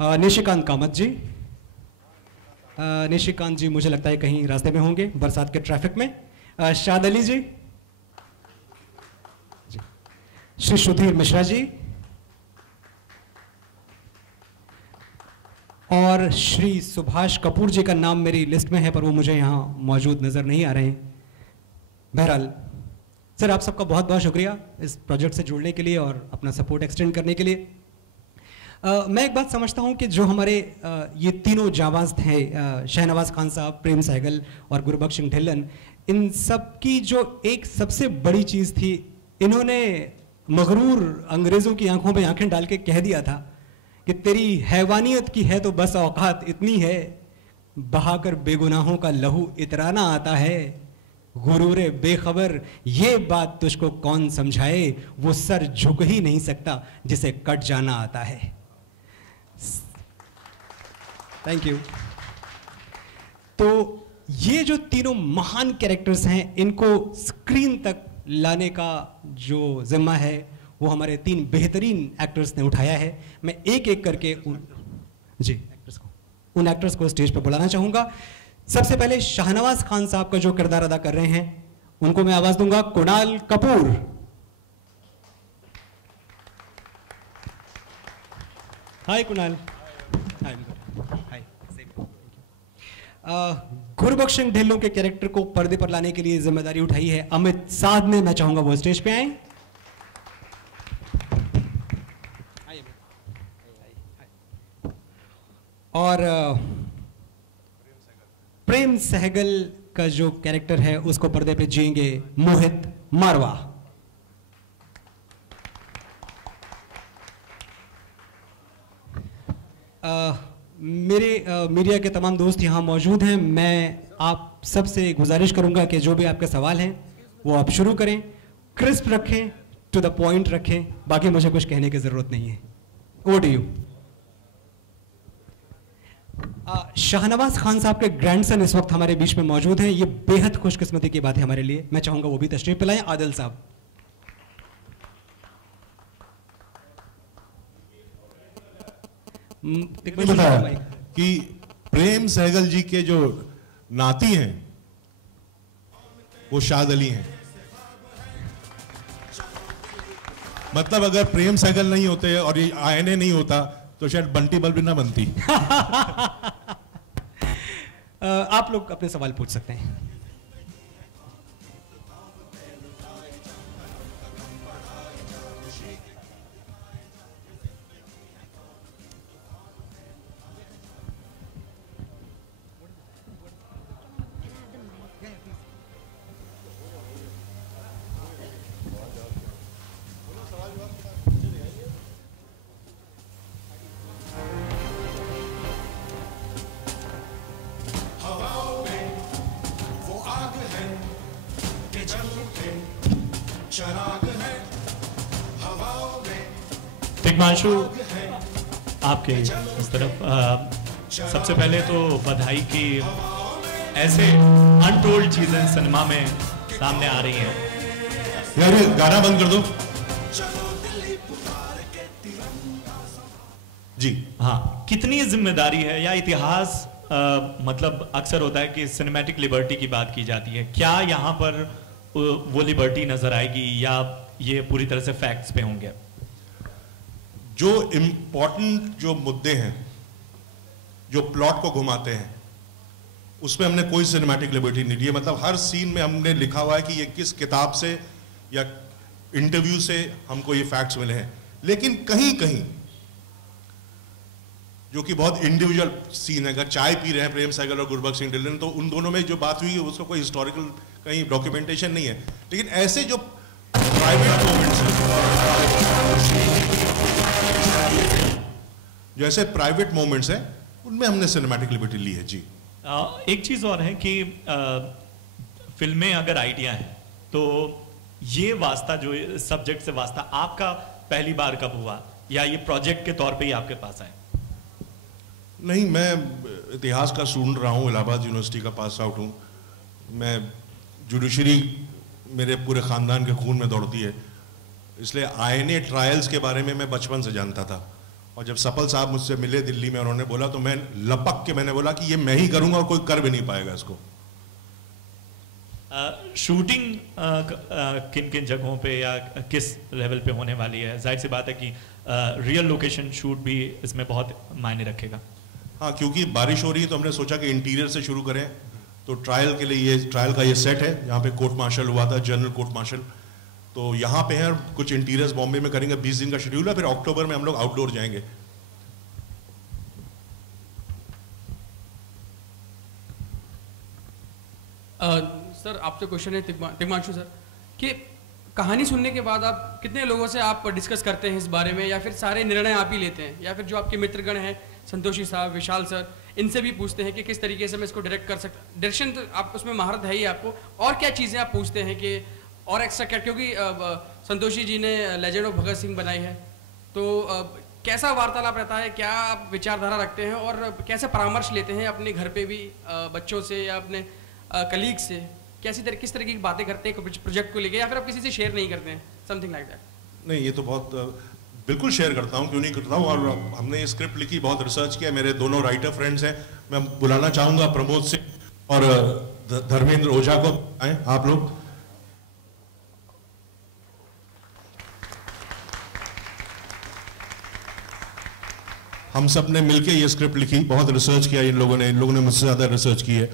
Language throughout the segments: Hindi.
निशिकांत कामत जी। निशिकांत जी मुझे लगता है कहीं रास्ते में होंगे बरसात के ट्रैफिक में। शाद अली जी, श्री सुधीर मिश्रा जी और श्री सुभाष कपूर जी का नाम मेरी लिस्ट में है पर वो मुझे यहाँ मौजूद नजर नहीं आ रहे हैं। बहरहाल सर, आप सबका बहुत बहुत शुक्रिया इस प्रोजेक्ट से जुड़ने के लिए और अपना सपोर्ट एक्सटेंड करने के लिए। मैं एक बात समझता हूँ कि जो हमारे ये तीनों जाबाज थे, शहनवाज खान साहब, प्रेम सहगल और गुरबख्श सिंह ढिल्लन, इन सब की जो एक सबसे बड़ी चीज़ थी, इन्होंने मगरूर अंग्रेज़ों की आंखों पे आंखें डाल के कह दिया था कि तेरी हैवानियत की है तो बस औकात इतनी है, बहाकर बेगुनाहों का लहू इतराना आता है, गुरूरे बेखबर ये बात तुझको कौन समझाए, वो सर झुक ही नहीं सकता जिसे कट जाना आता है। Thank you. तो ये जो तीनों महान कैरेक्टर्स हैं, इनको स्क्रीन तक लाने का जो जिम्मा है वो हमारे तीन बेहतरीन एक्टर्स ने उठाया है। मैं एक एक करके उन एक्टर्स को स्टेज पर बुलाना चाहूंगा। सबसे पहले शाहनवाज खान साहब का जो किरदार अदा कर रहे हैं उनको मैं आवाज दूंगा, कुणाल कपूर। हाय कुणाल। हाय। गुरबख्श सिंह ढिल्लों के कैरेक्टर को पर्दे पर लाने के लिए जिम्मेदारी उठाई है अमित साध ने। मैं चाहूंगा वो स्टेज पे आए। और प्रेम सहगल का जो कैरेक्टर है उसको पर्दे पे जिएंगे मोहित मारवा। मेरे मीडिया के तमाम दोस्त यहाँ मौजूद हैं। मैं आप सबसे गुजारिश करूंगा कि जो भी आपके सवाल हैं वो आप शुरू करें, क्रिस्प रखें, टू द पॉइंट रखें, बाकी मुझे कुछ कहने की जरूरत नहीं है। Over to you. Shahnawaz Khan साहब के ग्रैंडसन इस वक्त हमारे बीच में मौजूद हैं। ये बेहद खुशकिस्मती की बात है हमारे लिए। मैं चाहूंगा वो भी तशरीफ लाएं। आदिल साहब। कि प्रेम सहगल जी के जो नाती हैं वो शाद अली हैं। मतलब अगर प्रेम सहगल नहीं होते और ये आईएनए नहीं होता तो शायद बंटी बल्ब ना बनती। आप लोग अपने सवाल पूछ सकते हैं। तिग्मांशु, आपके इस तरफ सबसे पहले तो बधाई कि ऐसे अनटोल्ड चीजें सिनेमा में सामने आ रही हैं। यार ये गाना बंद कर दो जी। हाँ, कितनी जिम्मेदारी है या इतिहास मतलब अक्सर होता है कि सिनेमैटिक लिबर्टी की बात की जाती है, क्या यहाँ पर वो लिबर्टी नजर आएगी या ये पूरी तरह से फैक्ट्स पे होंगे? जो इम्पोर्टेंट जो मुद्दे हैं जो प्लॉट को घुमाते हैं उसमें हमने कोई सिनेमैटिक लिबर्टी नहीं ली है। मतलब हर सीन में हमने लिखा हुआ है कि ये किस किताब से या इंटरव्यू से हमको ये फैक्ट्स मिले हैं। लेकिन कहीं कहीं जो कि बहुत इंडिविजुअल सीन है, अगर चाय पी रहे हैं प्रेम सहगल और गुरबख्श सिंह ढिल्लन तो उन दोनों में जो बात हुई है उसका कोई हिस्टोरिकल कहीं डॉक्यूमेंटेशन नहीं है। लेकिन ऐसे जो प्राइवेट मोमेंट्स हैं, जो ऐसे प्राइवेट मोमेंट्स हैं उनमें हमने सिनेमैटिक लिबर्टी ली है जी। एक चीज और है कि फिल्में अगर आइडिया है तो ये वास्ता जो सब्जेक्ट से वास्ता आपका पहली बार कब हुआ या ये प्रोजेक्ट के तौर पे ही आपके पास आए? नहीं, मैं इतिहास का स्टूडेंट रहा हूँ, इलाहाबाद यूनिवर्सिटी का पास आउट हूँ। मैं जुडिशरी मेरे पूरे ख़ानदान के खून में दौड़ती है, इसलिए आईएनए ट्रायल्स के बारे में मैं बचपन से जानता था और जब सपल साहब मुझसे मिले दिल्ली में, उन्होंने बोला तो मैं लपक के मैंने बोला कि ये मैं ही करूंगा और कोई कर भी नहीं पाएगा इसको। शूटिंग किन किन जगहों पे या किस लेवल पे होने वाली है? जाहिर सी बात है कि रियल लोकेशन शूट भी इसमें बहुत मायने रखेगा। हाँ, क्योंकि बारिश हो रही है तो हमने सोचा कि इंटीरियर से शुरू करें। तो ट्रायल के लिए ट्रायल का ये सेट है, यहाँ पे कोर्ट मार्शल हुआ था, जनरल कोर्ट मार्शल, तो यहाँ पे है। कुछ इंटीरियर्स बॉम्बे में करेंगे, 20 दिन का शेड्यूल है, फिर अक्टूबर में हम लोग आउटडोर जाएंगे। सर आपसे क्वेश्चन है तिग्मांशु सर, कि कहानी सुनने के बाद आप कितने लोगों से आप डिस्कस करते हैं इस बारे में, या फिर सारे निर्णय आप ही लेते हैं, या फिर जो आपके मित्रगण हैं संतोषी साहब, विशाल सर, इनसे भी पूछते हैं कि किस तरीके से मैं इसको डायरेक्ट कर सकता? डायरेक्शन तो आप उसमें महारत है ही आपको, और क्या चीज़ें आप पूछते हैं कि और एक्स्ट्रा क्या? क्योंकि संतोषी जी ने लेजेंड ऑफ भगत सिंह बनाई है, तो कैसा वार्तालाप रहता है, क्या आप विचारधारा रखते हैं और कैसे परामर्श लेते हैं अपने घर पे भी बच्चों से या अपने कलीग से? किस तरह की बातें करते हैं प्रोजेक्ट को लेके, या फिर आप किसी से शेयर नहीं करते हैं, समथिंग लाइक दैट? नहीं, ये तो बहुत बिल्कुल शेयर करता हूँ, क्यों नहीं करता हूँ। और हमने ये स्क्रिप्ट लिखी, बहुत रिसर्च किया, मेरे दोनों राइटर फ्रेंड्स हैं। मैं बुलाना चाहूँगा प्रमोद सिंह और धर्मेंद्र ओझा को, आए आप लोग। हम सब ने मिलकर ये स्क्रिप्ट लिखी, बहुत रिसर्च किया इन लोगों ने मुझसे ज़्यादा रिसर्च की है।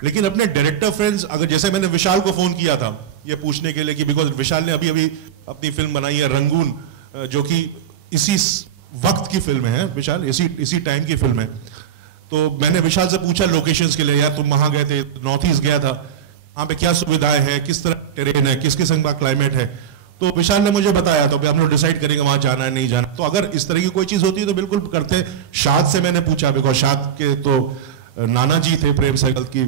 लेकिन अपने डायरेक्टर फ्रेंड्स, अगर जैसे मैंने विशाल को फ़ोन किया था ये पूछने के लिए कि बिकॉज विशाल ने अभी अपनी फिल्म बनाई है रंगून, जो कि इसी वक्त की फिल्म है, विशाल इसी टाइम की फिल्म है। तो मैंने विशाल से पूछा लोकेशंस के लिए, यार तुम वहाँ गए थे, नॉर्थ ईस्ट गया था, वहाँ पे क्या सुविधाएं हैं, किस तरह टेरेन है, किस किस्म का क्लाइमेट है। तो विशाल ने मुझे बताया, तो हम लोग डिसाइड करेंगे वहाँ जाना है नहीं जाना। तो अगर इस तरह की कोई चीज़ होती है तो बिल्कुल करते। शाद से मैंने पूछा, बिकॉज शाद के तो नाना जी थे प्रेम साइकिल की,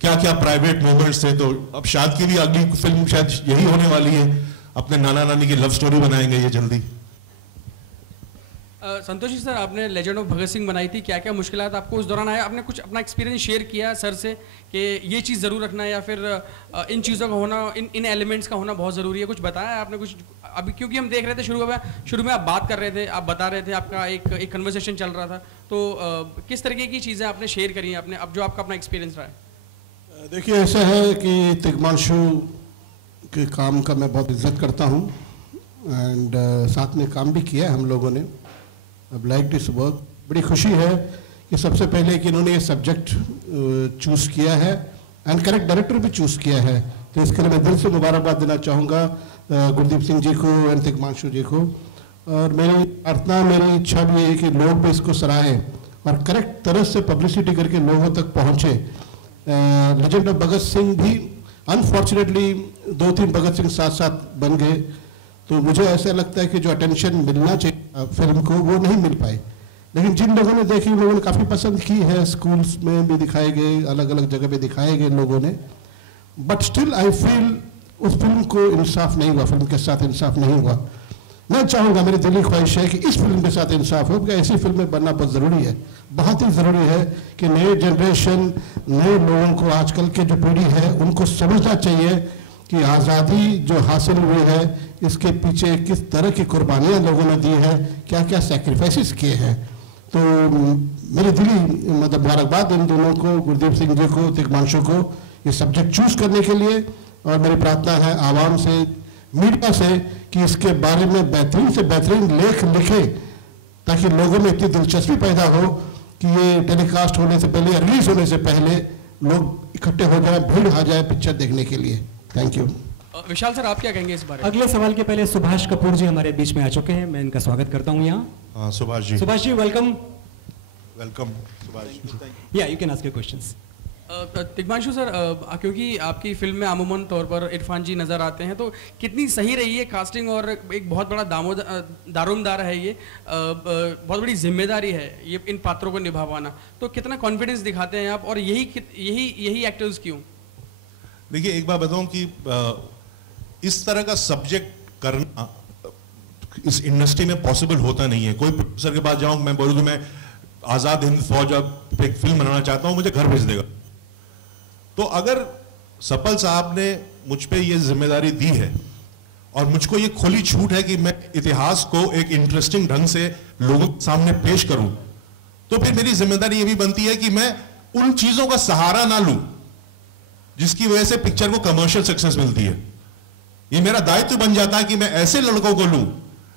क्या क्या प्राइवेट मोमेंट्स थे। तो अब शाद की भी अगली फिल्म शायद यही होने वाली है, अपने नाना नानी की लव स्टोरी बनाएंगे ये जल्दी। संतोषी सर, आपने लेजेंड ऑफ भगत सिंह बनाई थी, क्या क्या मुश्किलात आपको उस दौरान आया? आपने कुछ अपना एक्सपीरियंस शेयर किया सर से कि ये चीज़ ज़रूर रखना है, या फिर इन चीज़ों का होना, इन एलिमेंट्स का होना बहुत ज़रूरी है? कुछ बताया आपने कुछ अभी? क्योंकि हम देख रहे थे शुरू में आप बात कर रहे थे, आप बता रहे थे, आपका एक कन्वर्सेशन चल रहा था, तो किस तरीके की चीज़ें आपने शेयर करी हैं आपने, अब जो आपका अपना एक्सपीरियंस रहा है? देखिए, ऐसा है कि तिग्मांशु के काम का मैं बहुत इज्जत करता हूँ, एंड साथ में काम भी किया है हम लोगों ने। अब लाइक दिस वर्क, बड़ी खुशी है कि सबसे पहले कि इन्होंने ये सब्जेक्ट चूज़ किया है एंड करेक्ट डायरेक्टर भी चूज़ किया है, तो इसके लिए मैं दिल से मुबारकबाद देना चाहूँगा गुरदीप सिंह जी को एंड तिग्मांशु जी को। और मेरी प्रार्थना, मेरी इच्छा भी है कि लोग भी इसको सराहें और करेक्ट तरह से पब्लिसिटी करके लोगों तक पहुँचे। लेजेंड ऑफ भगत सिंह भी अनफॉर्चुनेटली 2-3 भगत सिंह साथ साथ बन गए, तो मुझे ऐसा लगता है कि जो अटेंशन मिलना चाहिए फिल्म को वो नहीं मिल पाए। लेकिन जिन लोगों ने देखी, उन लोगों ने काफ़ी पसंद की है, स्कूल्स में भी दिखाए गए, अलग अलग जगह पे दिखाए गए लोगों ने, बट स्टिल आई फील उस फिल्म को इंसाफ नहीं हुआ, फिल्म के साथ इंसाफ नहीं हुआ। मैं चाहूँगा, मेरी दिली ख्वाहिश है कि इस फिल्म के साथ इंसाफ हो, क्योंकि ऐसी फिल्में बनना बहुत ज़रूरी है, बहुत ही ज़रूरी है कि नए जनरेशन, नए लोगों को, आजकल के जो पीढ़ी है उनको समझना चाहिए कि आज़ादी जो हासिल हुई है इसके पीछे किस तरह की कुर्बानियाँ लोगों ने दी है, क्या क्या सैक्रिफाइसेस किए हैं। तो मेरी दिली मतलब मुबारकबाद इन दोनों को, गुरदीप सिंह जी को, तिग्मांशु को, ये सब्जेक्ट चूज़ करने के लिए। और मेरी प्रार्थना है आवाम से, मीडिया से, कि इसके बारे में बेहतरीन से बेहतरीन लेख लिखे, ताकि लोगों में इतनी दिलचस्पी पैदा हो कि ये टेलीकास्ट होने से पहले, रिलीज होने से पहले लोग इकट्ठे हो जाए, भीड़ आ जाए पिक्चर देखने के लिए। Thank you. विशाल सर, आप क्या कहेंगे इस बारे में? अगले सवाल के पहले सुभाष कपूर जी हमारे बीच में आ चुके हैं, मैं इनका स्वागत करता हूं यहाँ। हाँ, सुभाष जी वेलकम। सुभाष जी, या you can ask your questions. Tigmanshu sir, क्योंकि आपकी फिल्म में अमूमन तौर पर इरफान जी नज़र आते हैं, तो कितनी सही रही है कास्टिंग, और एक बहुत बड़ा दारोमदार है ये, बहुत बड़ी जिम्मेदारी है ये इन पात्रों को निभा पाना, तो कितना कॉन्फिडेंस दिखाते हैं आप, और यही एक्टर्स क्यों? देखिए, एक बात बताऊं कि इस तरह का सब्जेक्ट करना इस इंडस्ट्री में पॉसिबल होता नहीं है। कोई प्रोड्यूसर के पास जाऊं, मैं बोलूं कि मैं आज़ाद हिंद फौज पे एक फिल्म बनाना चाहता हूं, मुझे घर भेज देगा। तो अगर सपल साहब ने मुझ पे ये जिम्मेदारी दी है और मुझको ये खुली छूट है कि मैं इतिहास को एक इंटरेस्टिंग ढंग से लोगों के सामने पेश करूं, तो फिर मेरी जिम्मेदारी ये भी बनती है कि मैं उन चीजों का सहारा ना लूं जिसकी वजह से पिक्चर को कमर्शियल सक्सेस मिलती है। ये मेरा दायित्व बन जाता है कि मैं ऐसे लड़कों को लूं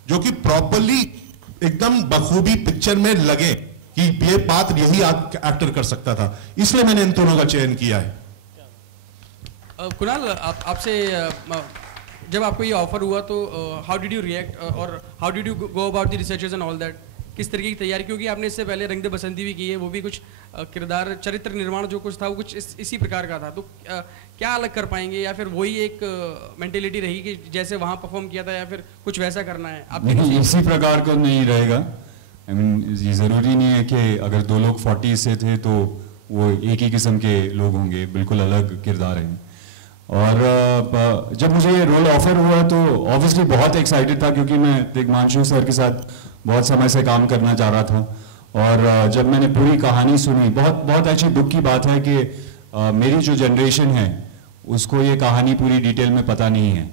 जो कि प्रॉपरली एकदम बखूबी पिक्चर में लगे कि ये पात्र यही एक्टर कर सकता था, इसलिए मैंने इन दोनों का चयन किया है। कुणाल, आपसे जब आपको ये ऑफर हुआ तो हाउ डिड यू रिएक्ट और how did you go about the researches and all that? किस तरीके की तैयारी, क्योंकि आपने इससे पहले रंग दे बसंती भी की है, वो भी कुछ किरदार चरित्र निर्माण जो कुछ था वो कुछ इसी प्रकार का था, तो क्या अलग कर पाएंगे या फिर वही एक मेंटेलिटी रही कि जैसे वहाँ परफॉर्म किया था या फिर कुछ वैसा करना है? आप नहीं, इसी प्रकार का नहीं रहेगा। आई मीन ये ज़रूरी नहीं है कि अगर दो लोग 40 से थे तो वो एक ही किस्म के लोग होंगे, बिल्कुल अलग किरदार हैं। और जब मुझे ये रोल ऑफर हुआ तो ऑब्वियसली बहुत एक्साइटेड था, क्योंकि मैं तिग्मांशु सर के साथ बहुत समय से काम करना चाह रहा था। और जब मैंने पूरी कहानी सुनी, बहुत अच्छी दुख की बात है कि मेरी जो जनरेशन है उसको ये कहानी पूरी डिटेल में पता नहीं है।